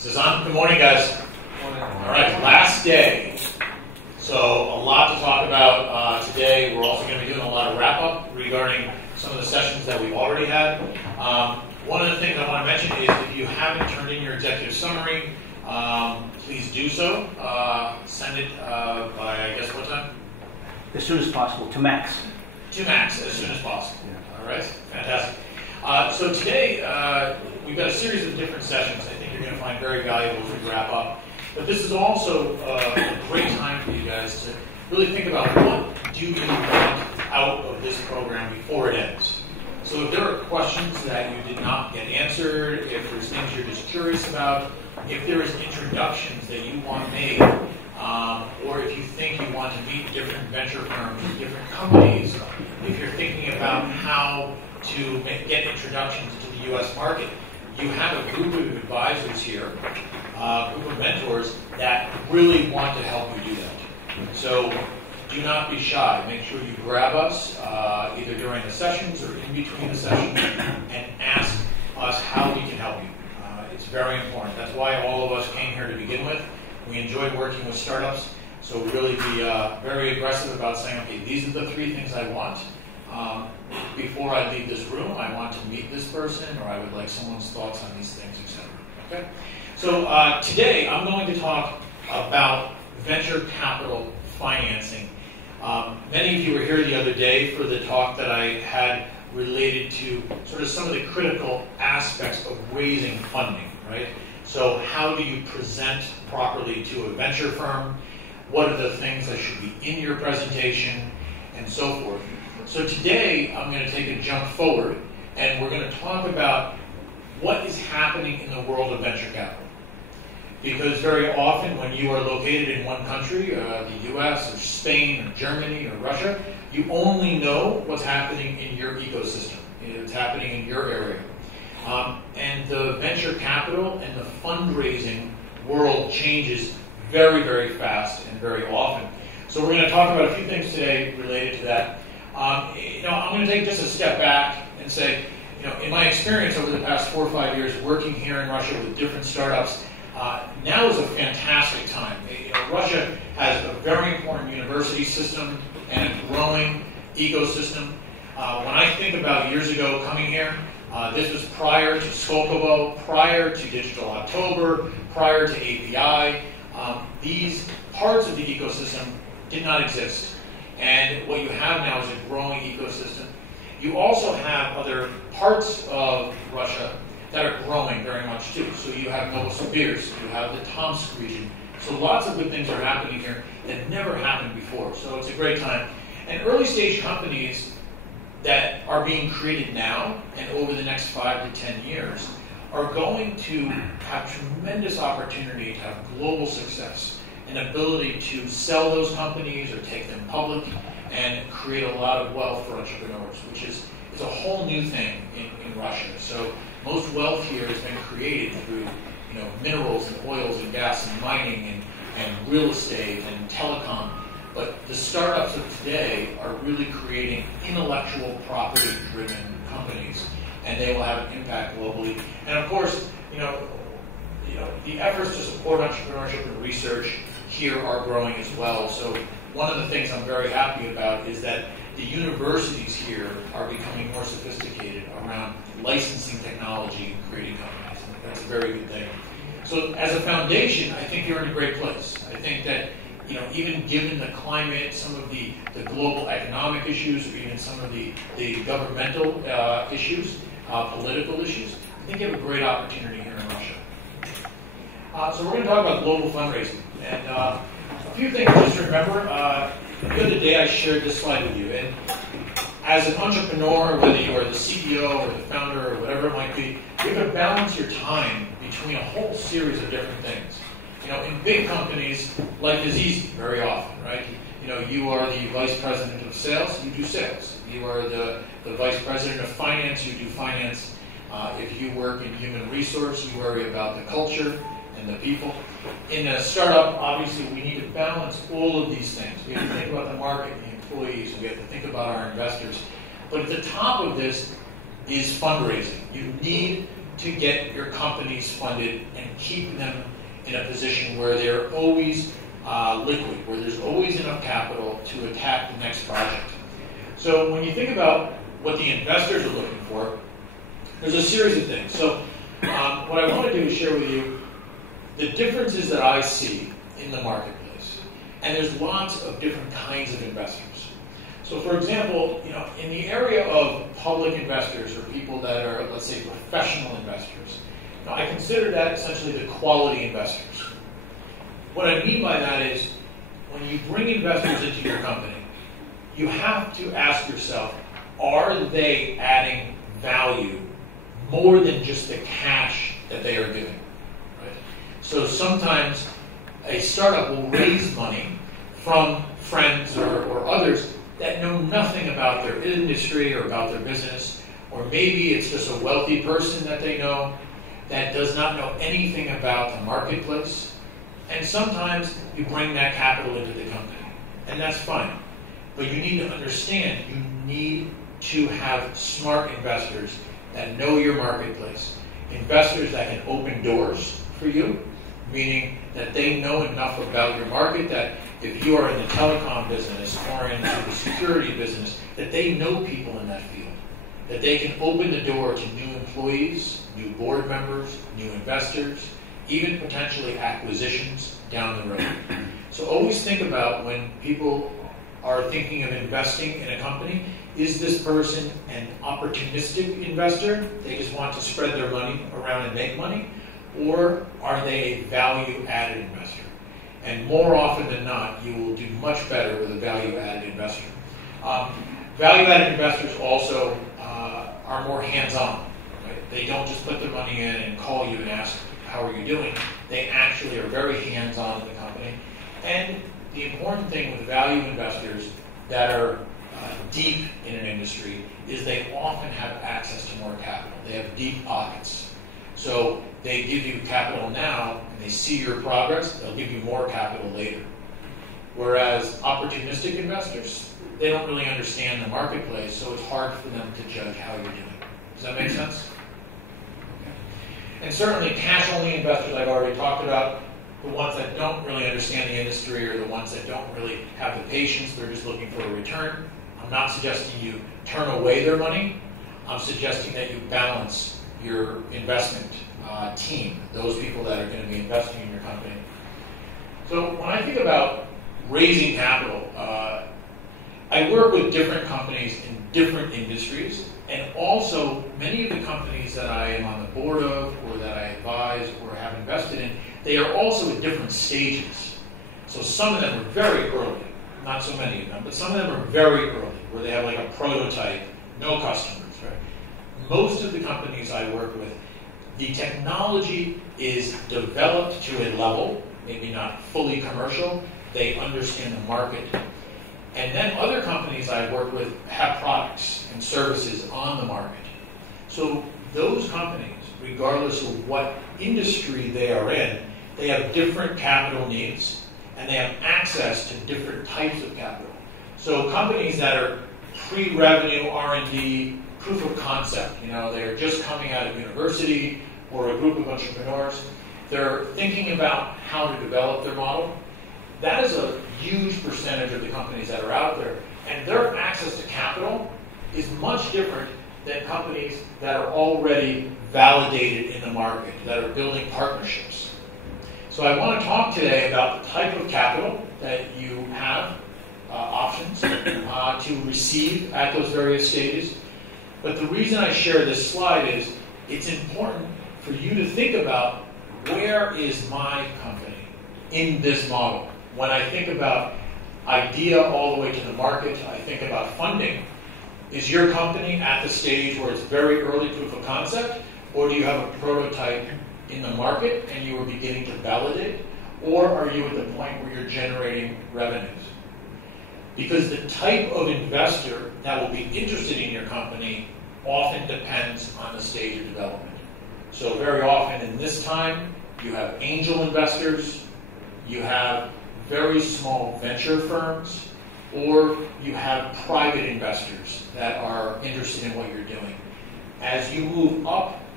This is on. Good morning, guys. Good morning. All right, last day. So a lot to talk about today. We're also going to be doing a lot of wrap-up regarding some of the sessions that we've already had. One of the things I want to mention is if you haven't turned in your executive summary, please do so. Send it by, I guess, what time? As soon as possible, to Max. To Max, as soon as possible. Yeah. All right, fantastic. So today, we've got a series of different sessions I think you're going to find very valuable as we wrap up. But this is also a great time for you guys to really think about what do you want out of this program before it ends. So if there are questions that you did not get answered, if there's things you're just curious about, if there is introductions that you want made, or if you think you want to meet different venture firms, different companies, if you're thinking about how to get introductions to the U.S. market, you have a group of advisors here, a group of mentors that really want to help you do that. So do not be shy. Make sure you grab us either during the sessions or in between the sessions and ask us how we can help you. It's very important. That's why all of us came here to begin with. We enjoy working with startups, so really be very aggressive about saying, okay, these are the 3 things I want. Before I leave this room, I want to meet this person, or I would like someone's thoughts on these things, etc. Okay? So today, I'm going to talk about venture capital financing. Many of you were here the other day for the talk that I had related to sort of some of the critical aspects of raising funding, right? So how do you present properly to a venture firm? What are the things that should be in your presentation? And so forth. So today, I'm going to take a jump forward, and we're going to talk about what is happening in the world of venture capital. Because very often, when you are located in one country, the US, or Spain, or Germany, or Russia, you only know what's happening in your ecosystem. It's happening in your area. And the venture capital and the fundraising world changes very, very fast and very often. So we're going to talk about a few things today related to that. I'm going to take just a step back and say, in my experience over the past 4 or 5 years working here in Russia with different startups, now is a fantastic time. Russia has a very important university system and a growing ecosystem. When I think about years ago coming here, this was prior to Skolkovo, prior to Digital October, prior to API. These parts of the ecosystem did not exist. And what you have now is a growing ecosystem. You also have other parts of Russia that are growing very much too. So you have Novosibirsk, you have the Tomsk region. So lots of good things are happening here that never happened before. So it's a great time. And early stage companies that are being created now and over the next 5 to 10 years are going to have tremendous opportunity to have global success, an ability to sell those companies or take them public and create a lot of wealth for entrepreneurs, which is a whole new thing in Russia. So most wealth here has been created through minerals and oils and gas and mining and real estate and telecom. But the startups of today are really creating intellectual property-driven companies, and they will have an impact globally. And of course, the efforts to support entrepreneurship and research here are growing as well. So one of the things I'm very happy about is that the universities here are becoming more sophisticated around licensing technology and creating companies. And that's a very good thing. So as a foundation, I think you're in a great place. I think that even given the climate, some of the global economic issues, or even some of the governmental issues, political issues, I think you have a great opportunity here in Russia. So we're going to talk about global fundraising. And a few things just to remember. The other day I shared this slide with you. And as an entrepreneur, whether you are the CEO or the founder or whatever it might be, you have to balance your time between a whole series of different things. In big companies, life is easy very often, right? You are the vice president of sales, you do sales. You are the vice president of finance, you do finance. If you work in human resource, you worry about the culture and the people. In a startup, obviously, we need to balance all of these things. We have to think about the market, the employees, we have to think about our investors. But at the top of this is fundraising. You need to get your companies funded and keep them in a position where they're always liquid, where there's always enough capital to attack the next project. So when you think about what the investors are looking for, there's a series of things. So what I want to do is share with you the differences that I see in the marketplace. And there's lots of different kinds of investors. So for example, in the area of public investors or people that are, let's say, professional investors, I consider that essentially the quality investors. What I mean by that is when you bring investors into your company, you have to ask yourself, are they adding value more than just the cash that they are giving? Right? So sometimes a startup will raise money from friends or others that know nothing about their industry or about their business, or maybe it's just a wealthy person that they know that does not know anything about the marketplace. And sometimes you bring that capital into the company, and that's fine. But you need to understand, you need to have smart investors that know your marketplace. Investors that can open doors for you, meaning that they know enough about your market that if you are in the telecom business or in the security business, that they know people in that field, that they can open the door to new employees, new board members, new investors, even potentially acquisitions down the road. So always think about when people are thinking of investing in a company, is this person an opportunistic investor? They just want to spread their money around and make money? Or are they a value-added investor? And more often than not, you will do much better with a value-added investor. Value-added investors also are more hands-on. Right? They don't just put their money in and call you and ask, how are you doing? They actually are very hands-on in the company. And the important thing with value investors that are deep in an industry is they often have access to more capital. They have deep pockets. So they give you capital now, and they see your progress, they'll give you more capital later. Whereas opportunistic investors, they don't really understand the marketplace, so it's hard for them to judge how you're doing. Does that make sense? Okay. And certainly cash-only investors I've already talked about, the ones that don't really understand the industry or the ones that don't really have the patience, they're just looking for a return. I'm not suggesting you turn away their money. I'm suggesting that you balance your investment team, those people that are going to be investing in your company. So when I think about raising capital, I work with different companies in different industries, and also many of the companies that I am on the board of or that I advise or have invested in, they are also at different stages. So some of them are very early, not so many of them, but some of them are very early, where they have like a prototype, no customers, right? Most of the companies I work with, the technology is developed to a level, maybe not fully commercial, they understand the market. And then other companies I work with have products and services on the market. So those companies, regardless of what industry they are in, they have different capital needs, and they have access to different types of capital. So companies that are pre-revenue, R&D, proof of concept, they're just coming out of university, or a group of entrepreneurs, they're thinking about how to develop their model. That is a huge percentage of the companies that are out there, and their access to capital is much different than companies that are already validated in the market, that are building partnerships. So I want to talk today about the type of capital that you have options to receive at those various stages. But the reason I share this slide is it's important for you to think about, where is my company in this model? When I think about idea all the way to the market, I think about funding. Is your company at the stage where it's very early proof of concept, or do you have a prototype in the market and you are beginning to validate, or are you at the point where you're generating revenues? Because the type of investor that will be interested in your company often depends on the stage of development. So very often in this time, you have angel investors, you have very small venture firms, or you have private investors that are interested in what you're doing. As you move up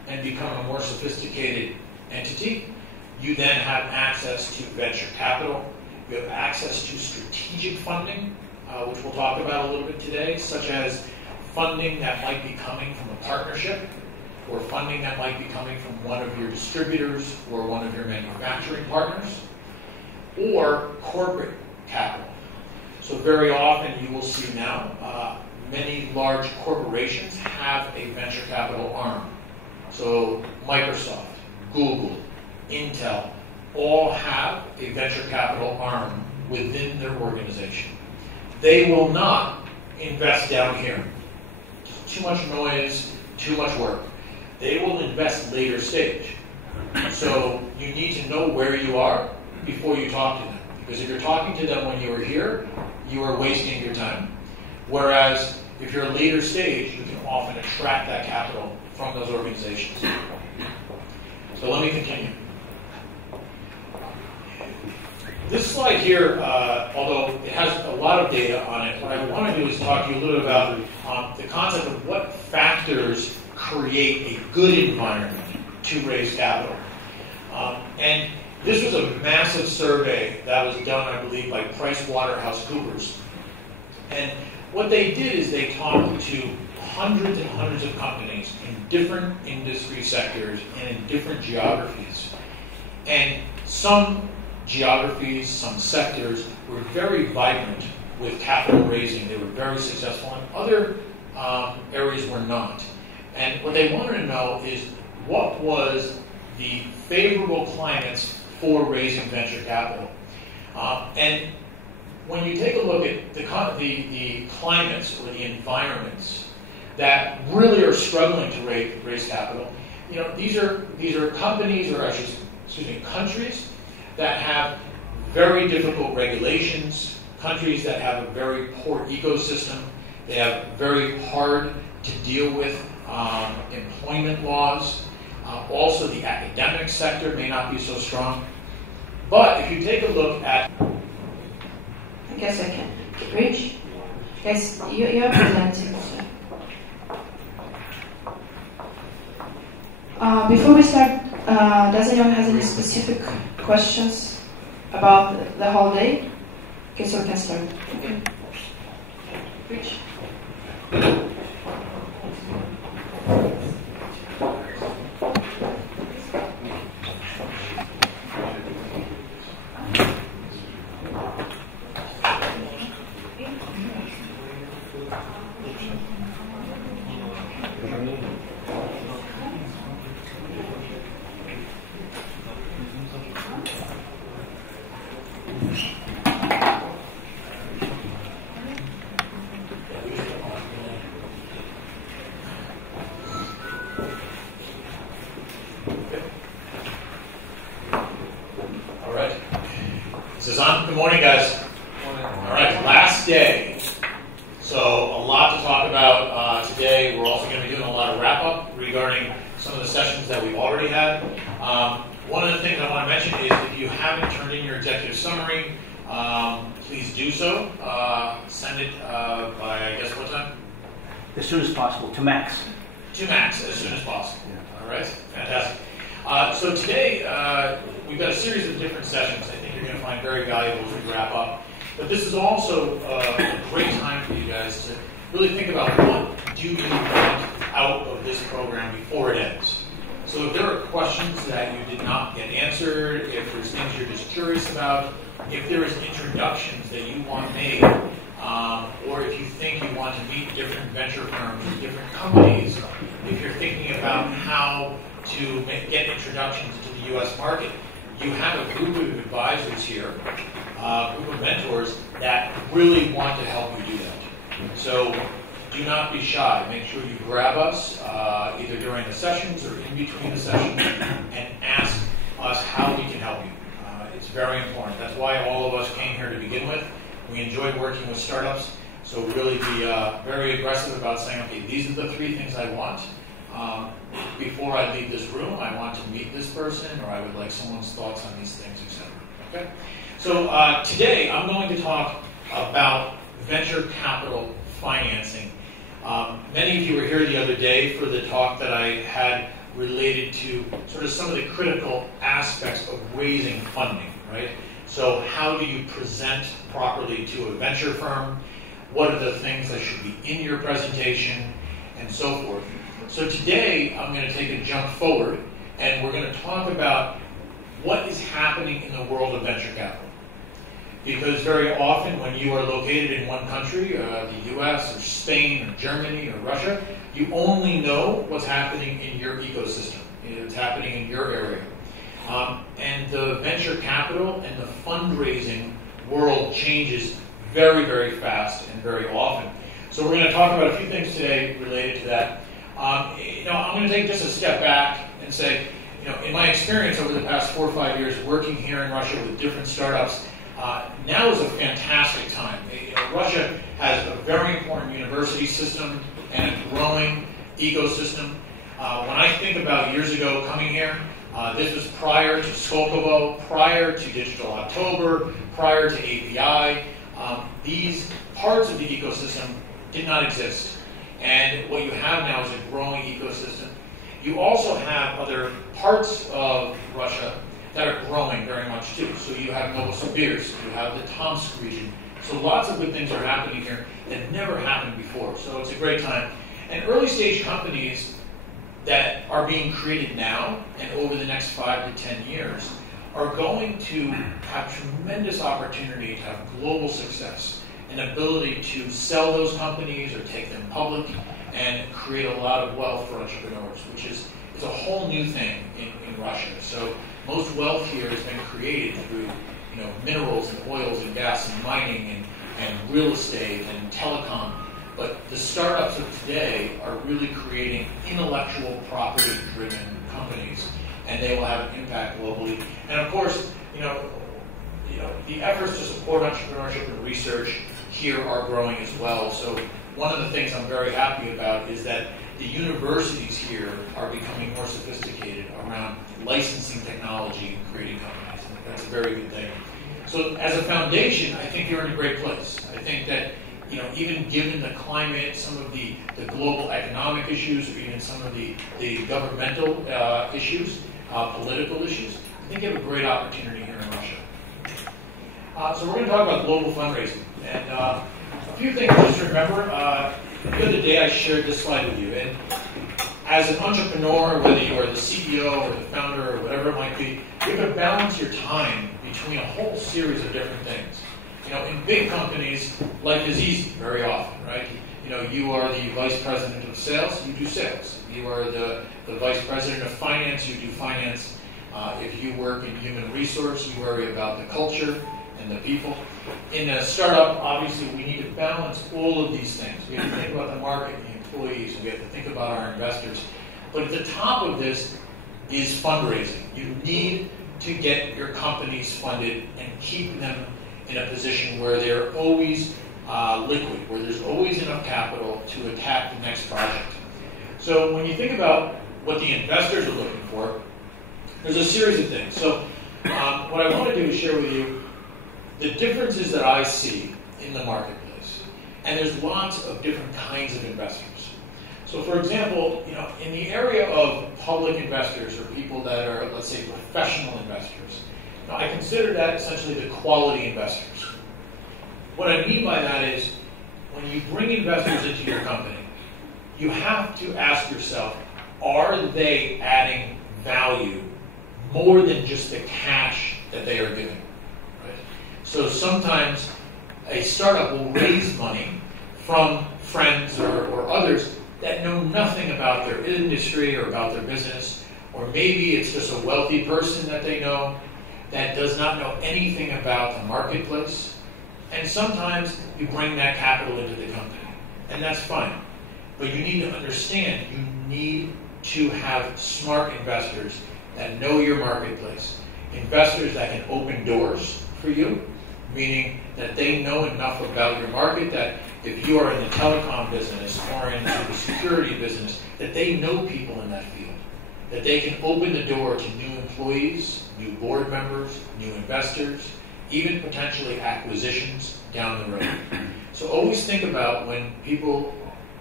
and become a more sophisticated entity, you then have access to venture capital. You have access to strategic funding, which we'll talk about a little bit today, such as funding that might be coming from a partnership, or funding that might be coming from one of your distributors or one of your manufacturing partners, or corporate capital. So very often you will see now many large corporations have a venture capital arm. So Microsoft, Google, Intel, all have a venture capital arm within their organization. They will not invest down here. Too much noise, too much work. They will invest later stage. So you need to know where you are before you talk to them. Because if you're talking to them when you are here, you are wasting your time. Whereas if you're a later stage, you can often attract that capital from those organizations. So let me continue. This slide here, although it has a lot of data on it, what I want to do is talk to you a little bit about the concept of what factors create a good environment to raise capital. And this was a massive survey that was done, I believe, by PricewaterhouseCoopers. And what they did is they talked to hundreds and hundreds of companies in different industry sectors and in different geographies. And some geographies, some sectors were very vibrant with capital raising. They were very successful, and other areas were not. And what they wanted to know is what was the favorable climates for raising venture capital. And when you take a look at the climates or the environments that really are struggling to raise capital, you know, these are companies, or countries that have very difficult regulations, countries that have a very poor ecosystem. They have very hard to deal with employment laws. Also, the academic sector may not be so strong. But if you take a look at... I guess I can. Rich? Guys, you're presenting. Before we start, does anyone have any specific questions about the whole day? Okay, so we can start. Okay. Rich? Good morning, guys. All right, last day. So a lot to talk about today. We're also going to be doing a lot of wrap-up regarding some of the sessions that we've already had. One of the things I want to mention is if you haven't turned in your executive summary, please do so. Send it by, I guess, what time? As soon as possible, to Max. To Max, as soon as possible. Yeah. All right, fantastic. So today, we've got a series of different sessions I think you're going to find very valuable as we wrap up. But this is also a great time for you guys to really think about what do you want out of this program before it ends. So if there are questions that you did not get answered, if there's things you're just curious about, if there is introductions that you want made, or if you think you want to meet different venture firms, different companies, if you're thinking about how to get introductions to the U.S. market, you have a group of advisors here, a group of mentors that really want to help you do that. So do not be shy. Make sure you grab us either during the sessions or in between the sessions and ask us how we can help you. It's very important. That's why all of us came here to begin with. We enjoy working with startups, so really be very aggressive about saying, okay, these are the 3 things I want. Before I leave this room, I want to meet this person, or I would like someone's thoughts on these things, etc. Okay? So today, I'm going to talk about venture capital financing. Many of you were here the other day for the talk that I had related to sort of some of the critical aspects of raising funding, right? So how do you present properly to a venture firm? What are the things that should be in your presentation, and so forth. So today, I'm going to take a jump forward, and we're going to talk about what is happening in the world of venture capital. Because very often, when you are located in one country, the US, or Spain, or Germany, or Russia, you only know what's happening in your ecosystem. It's happening in your area. And the venture capital and the fundraising world changes very, very fast and very often. So we're going to talk about a few things today related to that. I'm going to take just a step back and say, in my experience over the past 4 or 5 years working here in Russia with different startups, now is a fantastic time. Russia has a very important university system and a growing ecosystem. When I think about years ago coming here, this was prior to Skolkovo, prior to Digital October, prior to API. These parts of the ecosystem did not exist. And what you have now is a growing ecosystem. You also have other parts of Russia that are growing very much too. So you have Novosibirsk, you have the Tomsk region. So lots of good things are happening here that never happened before. So it's a great time. And early stage companies that are being created now and over the next 5 to 10 years are going to have tremendous opportunity to have global success, an ability to sell those companies or take them public and create a lot of wealth for entrepreneurs, which is a whole new thing in Russia. So most wealth here has been created through minerals and oils and gas and mining and real estate and telecom. But the startups of today are really creating intellectual property-driven companies, and they will have an impact globally. And of course, the efforts to support entrepreneurship and research here are growing as well. So one of the things I'm very happy about is that the universities here are becoming more sophisticated around licensing technology and creating companies. And that's a very good thing. So as a foundation, I think you're in a great place. I think that even given the climate, some of the global economic issues, or even some of the governmental issues, political issues, I think you have a great opportunity here in Russia. So we're going to talk about global fundraising. And a few things just to remember. The other day I shared this slide with you. And as an entrepreneur, whether you are the CEO or the founder or whatever it might be, you have to balance your time between a whole series of different things. In big companies, life is easy very often, right? You are the vice president of sales, you do sales. You are the vice president of finance, you do finance. If you work in human resource, you worry about the culture and the people. In a startup, obviously, we need to balance all of these things. We have to think about the market and the employees, we have to think about our investors. But at the top of this is fundraising. You need to get your companies funded and keep them in a position where they're always liquid, where there's always enough capital to attack the next project. So when you think about what the investors are looking for, there's a series of things. So what I want to do is share with you the differences that I see in the marketplace. And there's lots of different kinds of investors. So for example, in the area of public investors or people that are, let's say, professional investors, I consider that essentially the quality investors. What I mean by that is, when you bring investors into your company, you have to ask yourself, are they adding value more than just the cash that they are giving? Right? So sometimes a startup will raise money from friends or others that know nothing about their industry or about their business, or maybe it's just a wealthy person that they know that does not know anything about the marketplace. And sometimes you bring that capital into the company, and that's fine. But you need to understand, you need to have smart investors that know your marketplace. Investors that can open doors for you, meaning that they know enough about your market that if you are in the telecom business or in the security business, that they know people in that field, that they can open the door to new employees, new board members, new investors, even potentially acquisitions down the road. So always think about when people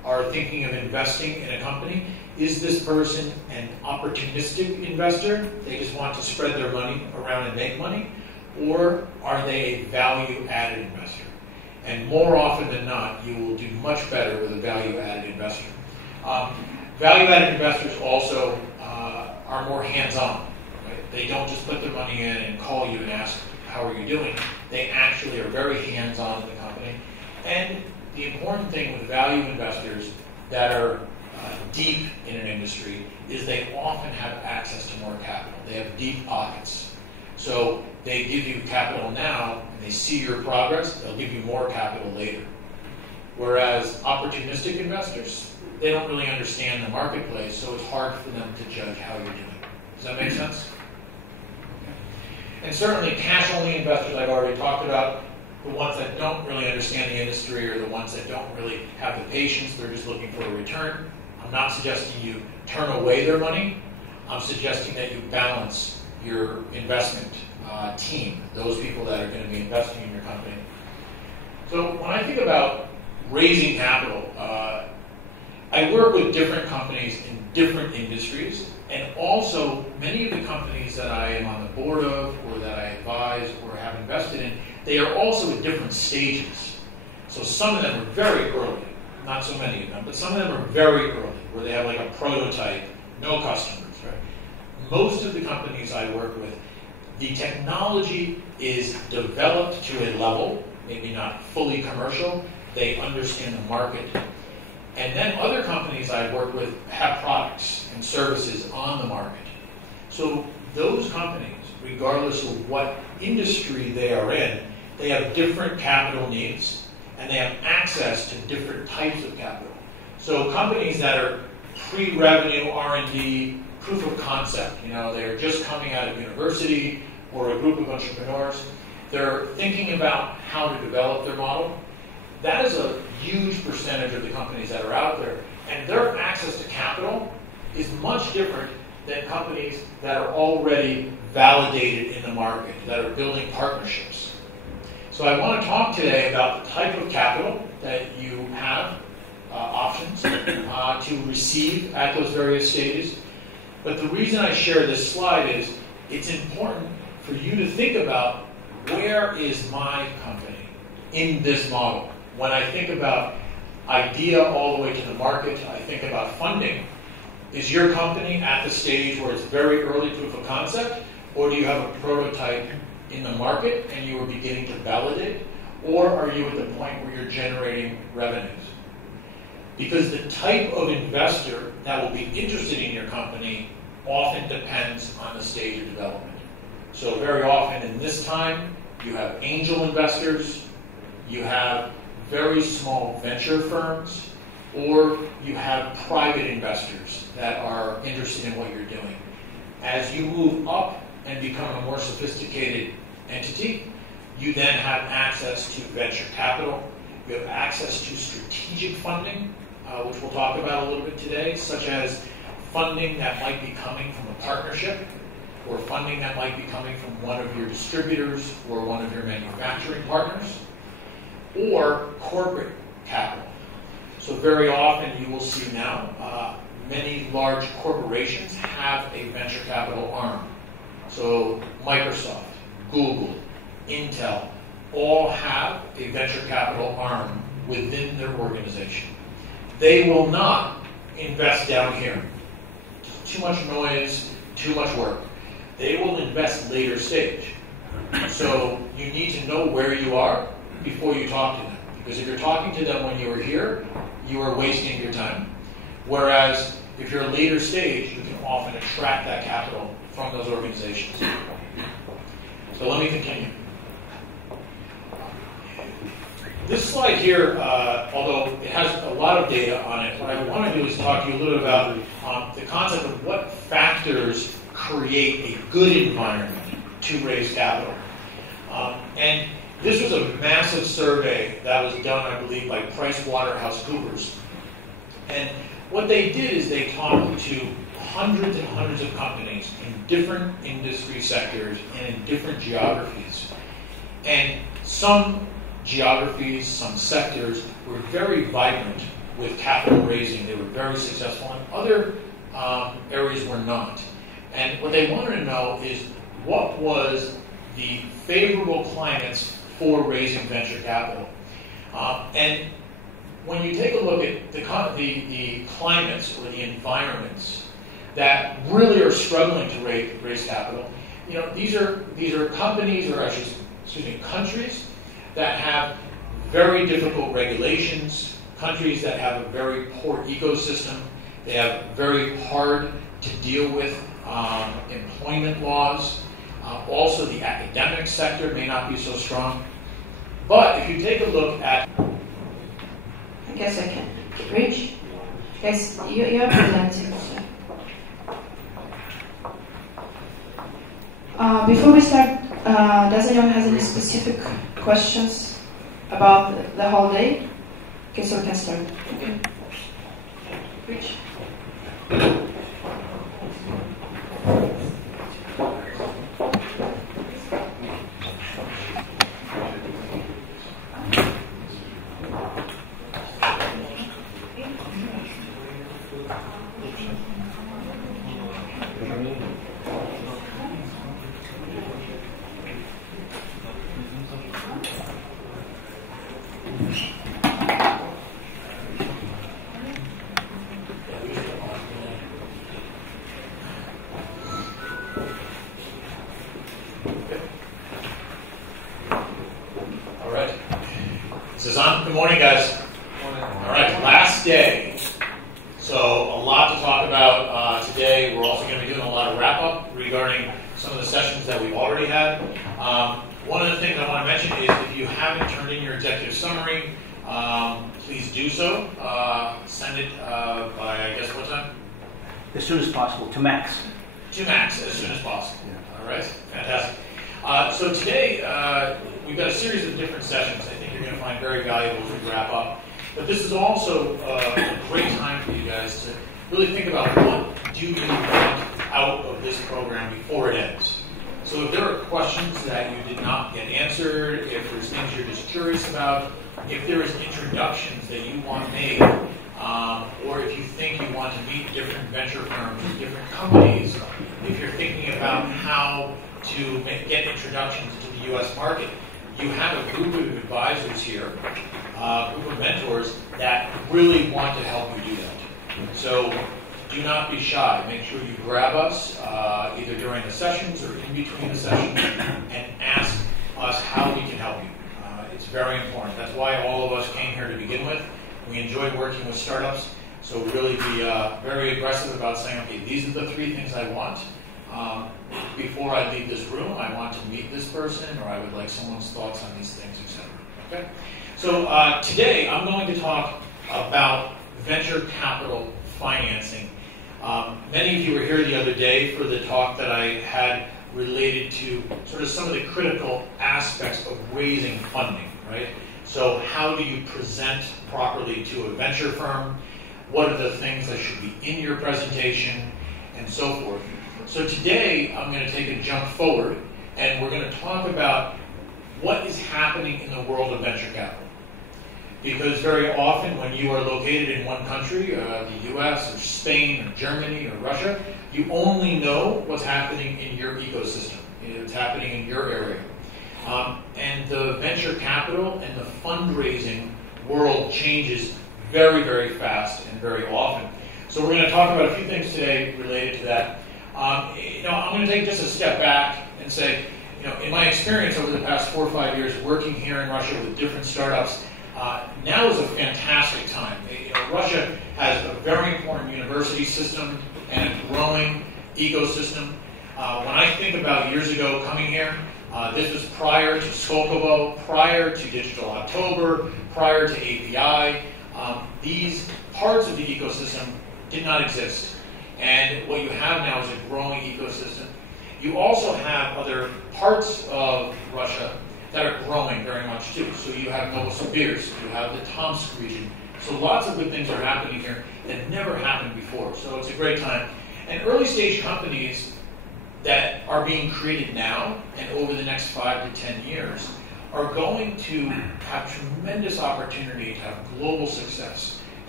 are thinking of investing in a company, is this person an opportunistic investor? They just want to spread their money around and make money? Or are they a value-added investor? And more often than not, you will do much better with a value-added investor. Value-added investors also are more hands-on. Right? They don't just put their money in and call you and ask, how are you doing? They actually are very hands-on in the company. And the important thing with value investors that are deep in an industry is they often have access to more capital. They have deep pockets. So they give you capital now, and they see your progress, they'll give you more capital later. Whereas opportunistic investors, they don't really understand the marketplace, so it's hard for them to judge how you're doing. Does that make sense? And certainly cash-only investors I've already talked about, the ones that don't really understand the industry or the ones that don't really have the patience, they're just looking for a return. I'm not suggesting you turn away their money. I'm suggesting that you balance your investment team, those people that are going to be investing in your company. So when I think about raising capital, I work with different companies in different industries, and also many of the companies that I am on the board of or that I advise or have invested in, they are also at different stages. So some of them are very early, not so many of them, but some of them are very early, where they have like a prototype, no customers, right? Most of the companies I work with, the technology is developed to a level, maybe not fully commercial, they understand the market. And then other companies I work with have products and services on the market. So those companies, regardless of what industry they are in, they have different capital needs, and they have access to different types of capital. So companies that are pre-revenue, R&D, proof of concept, they're just coming out of university, or a group of entrepreneurs, they're thinking about how to develop their model. That is a huge percentage of the companies that are out there, and their access to capital is much different than companies that are already validated in the market, that are building partnerships. So I want to talk today about the type of capital that you have options to receive at those various stages. But the reason I share this slide is it's important for you to think about, where is my company in this model? When I think about idea all the way to the market, I think about funding. Is your company at the stage where it's very early proof of concept, or do you have a prototype in the market and you are beginning to validate, or are you at the point where you're generating revenues? Because the type of investor that will be interested in your company often depends on the stage of development. So very often in this time, you have angel investors, you have very small venture firms, or you have private investors that are interested in what you're doing. As you move up and become a more sophisticated entity, you then have access to venture capital. You have access to strategic funding, which we'll talk about a little bit today, such as funding that might be coming from a partnership, or funding that might be coming from one of your distributors or one of your manufacturing partners, or corporate capital. So very often you will see now many large corporations have a venture capital arm. So Microsoft, Google, Intel, all have a venture capital arm within their organization. They will not invest down here. Too much noise, too much work. They will invest later stage. So you need to know where you are before you talk to them. Because if you're talking to them when you are here, you are wasting your time. Whereas if you're a later stage, you can often attract that capital from those organizations. So let me continue. This slide here, although it has a lot of data on it, what I want to do is talk to you a little bit about the concept of what factors create a good environment to raise capital. And this was a massive survey that was done, I believe, by PricewaterhouseCoopers. And what they did is they talked to hundreds and hundreds of companies in different industry sectors and in different geographies. And some geographies, some sectors were very vibrant with capital raising. They were very successful, and other areas were not. And what they wanted to know is what was the favorable climates for raising venture capital. And when you take a look at the climates or the environments that really are struggling to raise capital, these are companies, or countries that have very difficult regulations, countries that have a very poor ecosystem. They have very hard to deal with employment laws. Also, the academic sector may not be so strong. But if you take a look at... I guess I can. Rich? Guys, you're presenting. Before we start, does anyone have any specific questions about the whole day? Okay, so we can start. Okay. Rich? Good morning, guys. All right, last day. So a lot to talk about today. We're also going to be doing a lot of wrap-up regarding some of the sessions that we've already had. One of the things I want to mention is if you haven't turned in your executive summary, please do so. Send it by, I guess, what time? As soon as possible, to Max. To Max, as soon as possible. Yeah. All right, fantastic. So today, we've got a series of different sessions I think you're going to find very valuable as we wrap up. But this is also a great time for you guys to really think about what do you want out of this program before it ends. So if there are questions that you did not get answered, if there's things you're just curious about, if there is introductions that you want made, or if you think you want to meet different venture firms, different companies, if you're thinking about how to get introductions to the U.S. market, you have a group of advisors here, a group of mentors that really want to help you do that. So do not be shy. Make sure you grab us either during the sessions or in between the sessions and ask us how we can help you. It's very important. That's why all of us came here to begin with. We enjoy working with startups, so really be very aggressive about saying, okay, these are the 3 things I want. Before I leave this room, I want to meet this person, or I would like someone's thoughts on these things, etc. Okay? So today, I'm going to talk about venture capital financing. Many of you were here the other day for the talk that I had related to sort of some of the critical aspects of raising funding, right? So how do you present properly to a venture firm? What are the things that should be in your presentation? And so forth. So today, I'm going to take a jump forward, and we're going to talk about what is happening in the world of venture capital. Because very often, when you are located in one country, the US, or Spain, or Germany, or Russia, you only know what's happening in your ecosystem. It's happening in your area. And the venture capital and the fundraising world changes very, very fast and very often. So we're going to talk about a few things today related to that. I'm going to take just a step back and say, in my experience over the past 4 or 5 years working here in Russia with different startups, now is a fantastic time. Russia has a very important university system and a growing ecosystem. When I think about years ago coming here, this was prior to Skolkovo, prior to Digital October, prior to API. These parts of the ecosystem did not exist. And what you have now is a growing ecosystem. You also have other parts of Russia that are growing very much too. So you have Novosibirsk, you have the Tomsk region. So lots of good things are happening here that never happened before. So it's a great time. And early stage companies that are being created now and over the next 5 to 10 years are going to have tremendous opportunity to have global success.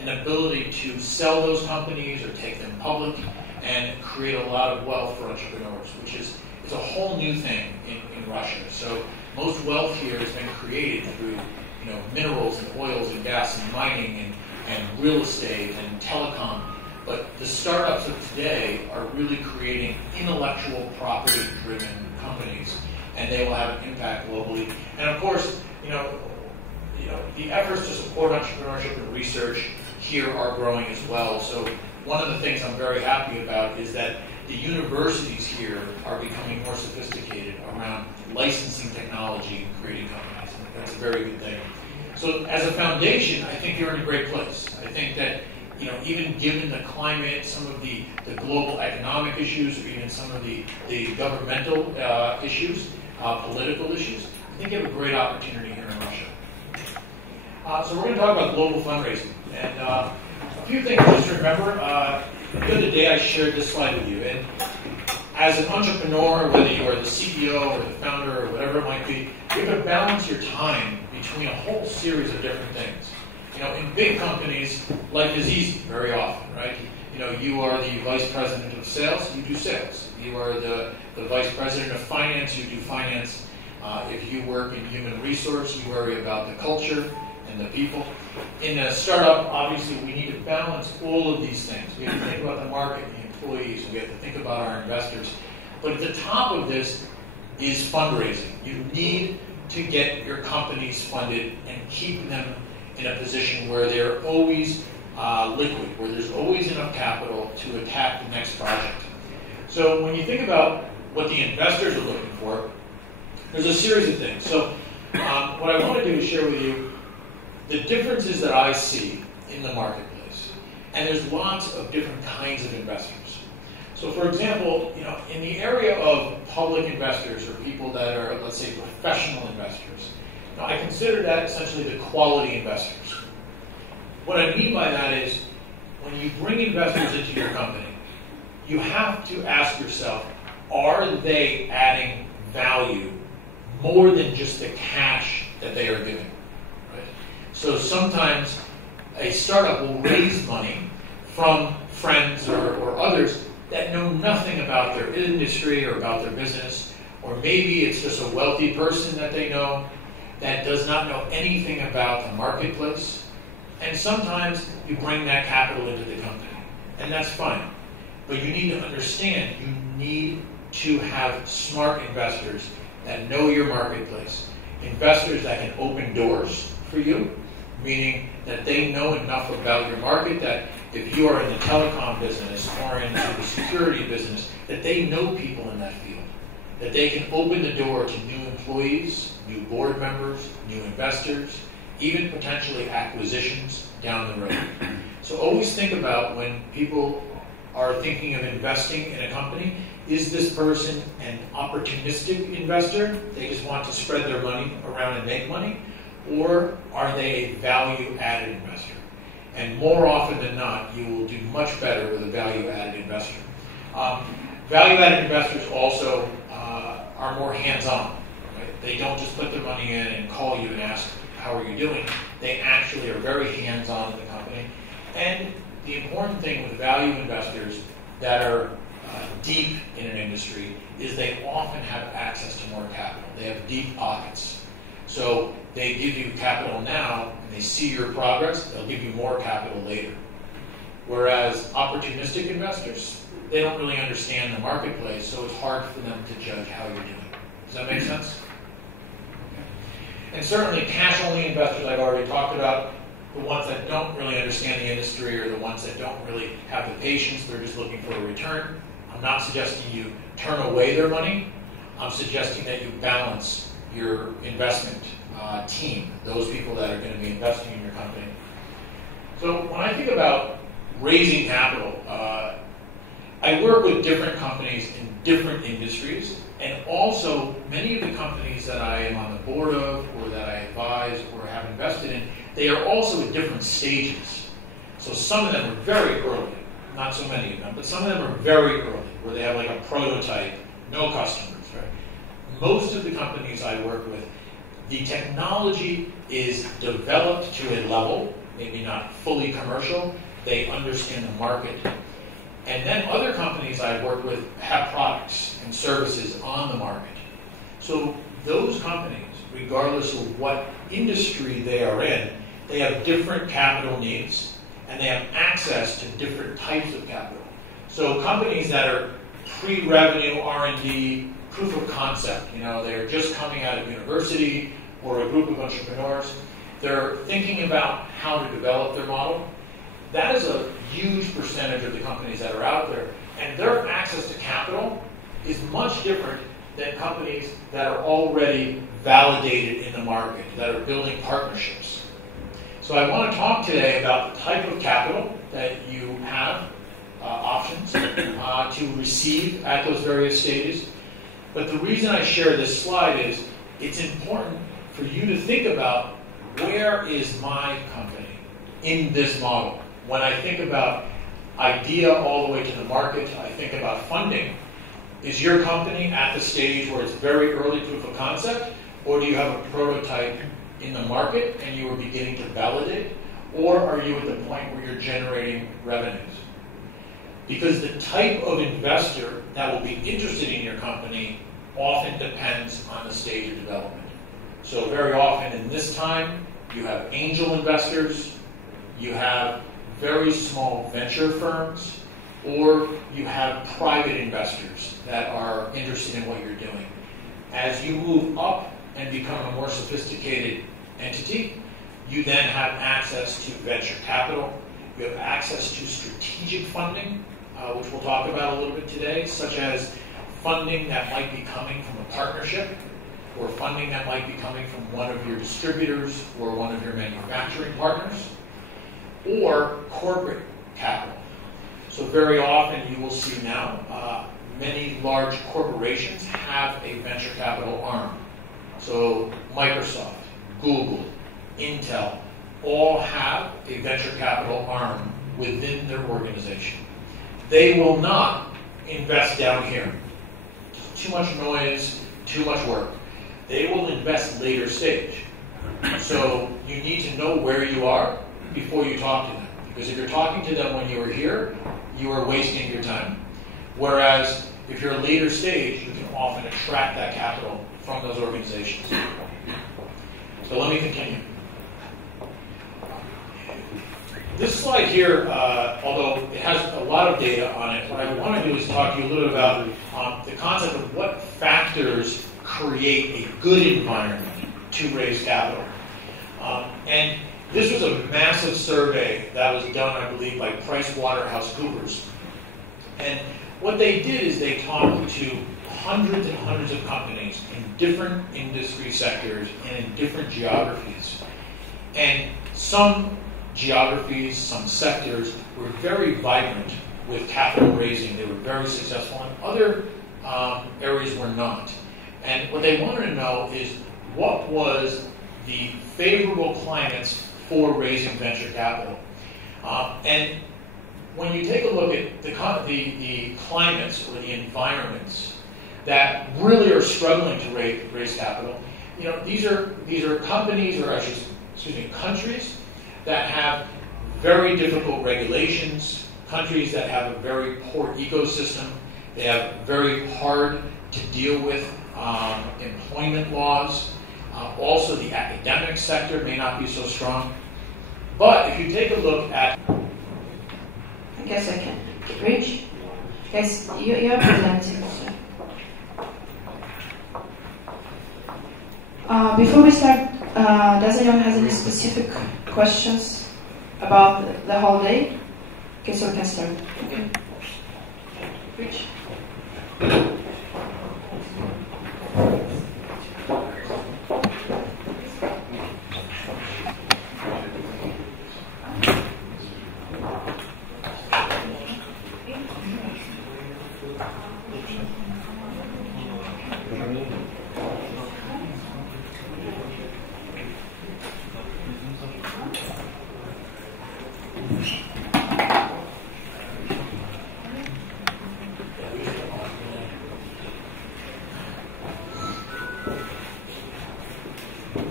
an ability to sell those companies or take them public and create a lot of wealth for entrepreneurs, which is it's a whole new thing in Russia. So most wealth here has been created through minerals and oils and gas and mining and real estate and telecom. But the startups of today are really creating intellectual property-driven companies, and they will have an impact globally. And of course, the efforts to support entrepreneurship and research here are growing as well. So one of the things I'm very happy about is that the universities here are becoming more sophisticated around licensing technology and creating companies. That's a very good thing. So as a foundation, I think you're in a great place. I think that even given the climate, some of the global economic issues, or even some of the governmental issues, political issues, I think you have a great opportunity here in Russia. So we're going to talk about global fundraising. And a few things just to remember. The other day I shared this slide with you. And as an entrepreneur, whether you are the CEO or the founder or whatever it might be, you have to balance your time between a whole series of different things. In big companies, life is easy very often, right? You are the vice president of sales, you do sales. You are the vice president of finance, you do finance. If you work in human resource, you worry about the culture and the people. In a startup, obviously, we need to balance all of these things. We have to think about the market and the employees. We have to think about our investors. But at the top of this is fundraising. You need to get your companies funded and keep them in a position where they're always liquid, where there's always enough capital to attack the next project. So when you think about what the investors are looking for, there's a series of things. So what I want to do is share with you the differences that I see in the marketplace. And there's lots of different kinds of investors. So for example, in the area of public investors or people that are, let's say, professional investors, I consider that essentially the quality investors. What I mean by that is when you bring investors into your company, you have to ask yourself, are they adding value more than just the cash that they are giving? Right? So sometimes a startup will raise money from friends or others that know nothing about their industry or about their business, or maybe it's just a wealthy person that they know that does not know anything about the marketplace. And sometimes you bring that capital into the company, and that's fine. But you need to understand, you need to have smart investors that know your marketplace. Investors that can open doors for you, meaning that they know enough about your market that if you are in the telecom business or in the security business, that they know people in that field, that they can open the door to new employees, new board members, new investors, even potentially acquisitions down the road. So always think about when people are thinking of investing in a company, is this person an opportunistic investor? They just want to spread their money around and make money? Or are they a value-added investor? And more often than not, you will do much better with a value-added investor. Value-added investors also are more hands-on. Right? They don't just put their money in and call you and ask, how are you doing? They actually are very hands-on in the company. And the important thing with value investors that are deep in an industry is they often have access to more capital. They have deep pockets. So they give you capital now, and they see your progress, they'll give you more capital later. Whereas opportunistic investors, they don't really understand the marketplace, so it's hard for them to judge how you're doing. Does that make sense? Okay. And certainly cash-only investors I've already talked about, the ones that don't really understand the industry or the ones that don't really have the patience, they're just looking for a return. I'm not suggesting you turn away their money. I'm suggesting that you balance your investment team, those people that are going to be investing in your company. So when I think about raising capital, I work with different companies in different industries, and also many of the companies that I am on the board of or that I advise or have invested in, they are also at different stages. So some of them are very early, not so many of them, but some of them are very early, where they have like a prototype, no customers, right? Most of the companies I work with the technology is developed to a level, maybe not fully commercial, they understand the market. And then other companies I've worked with have products and services on the market. So those companies, regardless of what industry they are in, they have different capital needs and they have access to different types of capital. So companies that are pre-revenue, R&D, proof of concept, they're just coming out of university or a group of entrepreneurs, they're thinking about how to develop their model. That is a huge percentage of the companies that are out there. And their access to capital is much different than companies that are already validated in the market, that are building partnerships. So I want to talk today about the type of capital that you have options to receive at those various stages. But the reason I share this slide is it's important for you to think about, where is my company in this model? When I think about idea all the way to the market, I think about funding. Is your company at the stage where it's very early proof of concept, or do you have a prototype in the market and you are beginning to validate, or are you at the point where you're generating revenues? Because the type of investor that will be interested in your company often depends on the stage of development. So very often in this time, you have angel investors, you have very small venture firms, or you have private investors that are interested in what you're doing. As you move up and become a more sophisticated entity, you then have access to venture capital, you have access to strategic funding, which we'll talk about a little bit today, such as funding that might be coming from a partnership, or funding that might be coming from one of your distributors or one of your manufacturing partners, or corporate capital. So very often you will see now many large corporations have a venture capital arm. So Microsoft, Google, Intel, all have a venture capital arm within their organization. They will not invest down here. Too much noise, too much work. They will invest later stage. So you need to know where you are before you talk to them. Because if you're talking to them when you are here, you are wasting your time. Whereas if you're a later stage, you can often attract that capital from those organizations. So let me continue. This slide here, although it has a lot of data on it, what I want to do is talk to you a little bit about the concept of what factors create a good environment to raise capital. And this was a massive survey that was done, I believe, by PricewaterhouseCoopers. And what they did is they talked to hundreds and hundreds of companies in different industry sectors and in different geographies. And some geographies, some sectors were very vibrant with capital raising. They were very successful, and other areas were not. And what they wanted to know is, what was the favorable climates for raising venture capital? And when you take a look at the climates or the environments that really are struggling to raise capital, these are companies, or countries that have very difficult regulations, countries that have a very poor ecosystem, they have very hard to deal with employment laws. Also, the academic sector may not be so strong. But if you take a look at... I guess I can. Rich? Guys, you're presenting. Before we start, does anyone have any specific questions about the whole day? Okay, so we can start. Okay. Rich?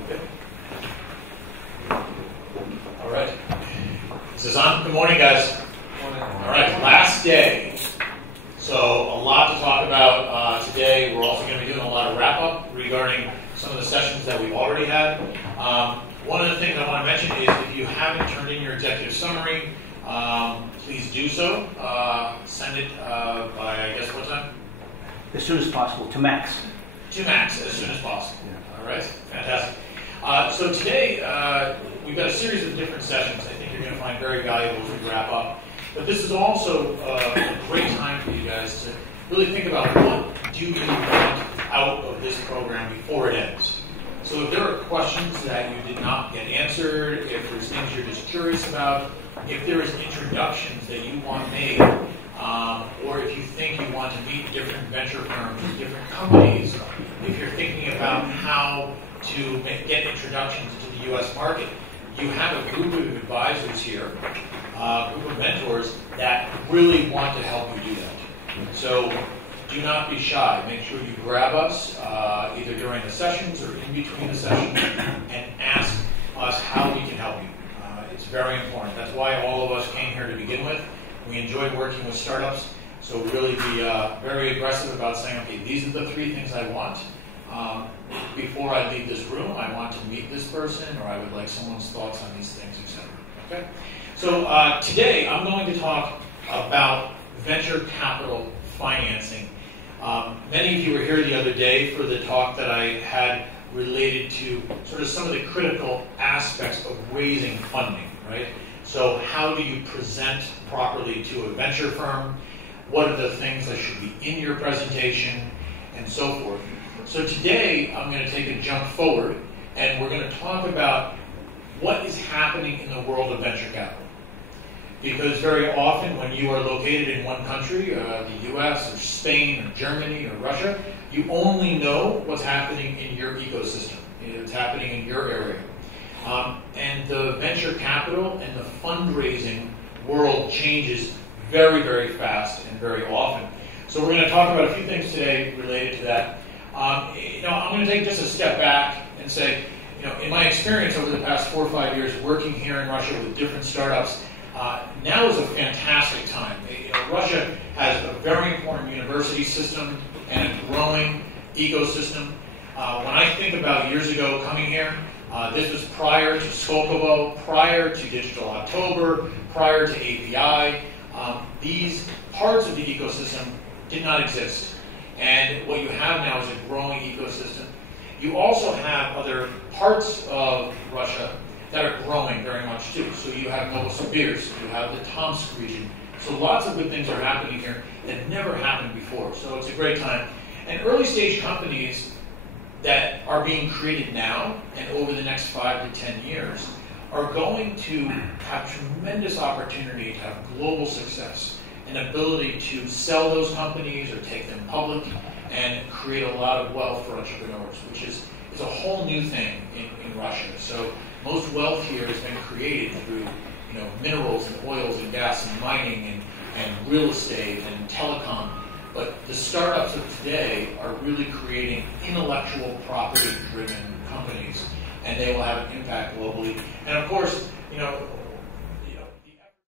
This is on. Good morning, guys. All right, last day. So a lot to talk about today. We're also going to be doing a lot of wrap-up regarding some of the sessions that we've already had. One of the things I want to mention is if you haven't turned in your executive summary, please do so. Send it by, I guess, what time? As soon as possible, to Max. To Max, as soon as possible. All right, fantastic. So today, we've got a series of different sessions I think you're going to find very valuable as we wrap up. But this is also a great time for you guys to really think about what do you want out of this program before it ends. So if there are questions that you did not get answered, if there's things you're just curious about, if there is introductions that you want made, or if you think you want to meet different venture firms or different companies, if you're thinking about how to get introductions to the U.S. market, you have a group of advisors here, a group of mentors that really want to help you do that. So do not be shy. Make sure you grab us either during the sessions or in between the sessions and ask us how we can help you. It's very important. That's why all of us came here to begin with. We enjoy working with startups, so really be very aggressive about saying, okay, these are the 3 things I want. Before I leave this room, I want to meet this person, or I would like someone's thoughts on these things, etc. Okay? So today, I'm going to talk about venture capital financing. Many of you were here the other day for the talk that I had related to sort of some of the critical aspects of raising funding, right? So how do you present properly to a venture firm? What are the things that should be in your presentation? And so forth. So today, I'm going to take a jump forward, and we're going to talk about what is happening in the world of venture capital. Because very often, when you are located in one country, the US or Spain or Germany or Russia, you only know what's happening in your ecosystem. It's happening in your area. And the venture capital and the fundraising world changes very, very fast and very often. So we're going to talk about a few things today related to that. I'm going to take just a step back and say, in my experience over the past 4 or 5 years working here in Russia with different startups, now is a fantastic time. Russia has a very important university system and a growing ecosystem. When I think about years ago coming here, this was prior to Skolkovo, prior to Digital October, prior to API. These parts of the ecosystem did not exist. And what you have now is a growing ecosystem. You also have other parts of Russia that are growing very much too. So you have Novosibirsk, you have the Tomsk region. So lots of good things are happening here that never happened before. So it's a great time. And early stage companies that are being created now and over the next 5 to 10 years are going to have tremendous opportunity to have global success, an ability to sell those companies or take them public and create a lot of wealth for entrepreneurs, which is a whole new thing in Russia. So most wealth here has been created through minerals and oils and gas and mining and real estate and telecom. But the startups of today are really creating intellectual property-driven companies, and they will have an impact globally. And of course,